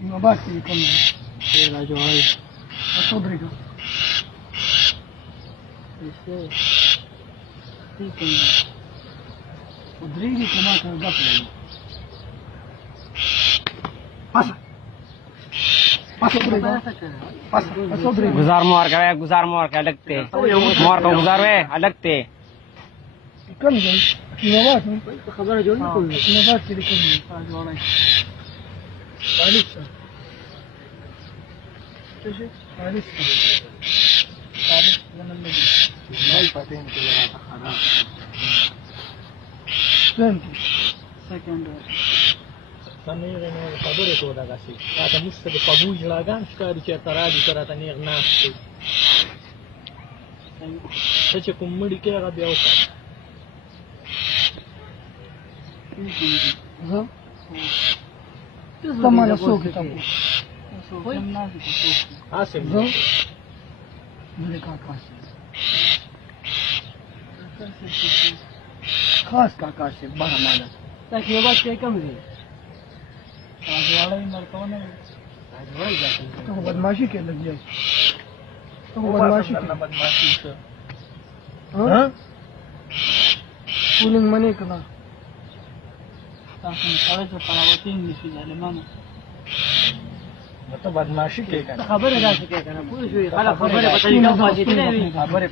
ما بعد يكمل يلا جوهري صدرك ازاي صدريني كمان كان قفل पसा गुजार मोर के अलगते मोर को गुजार वे अलगते कम गई नवाज खबर जो ना कोई नवाज के लिए आज वाला चालीस कैसे 40 जन्म में नहीं पता है इनके लगा खराब सेकंड سمیر نو خبره کو دا غسی تا مست د قبول لاګان ښکاری چې تراجی تر ته نیغ ناس ته چې کوم مړی کې هغه بیا وکړه زمانه سوق ته حاصل मेरे काका से खास काका से 12 माना ताकि ये बात क्या कम है आज वाला ही मरता ना तो बदमाशी के लग जाए तो बदमाशी से हाँ पुलिंग मने कना ताकि सारे से परावती निशी जाले मानो मतलब बदमाशी के करना खबर है जाके क्या करना पूरी हुई खबर है पता नहीं कब बात थी खबर है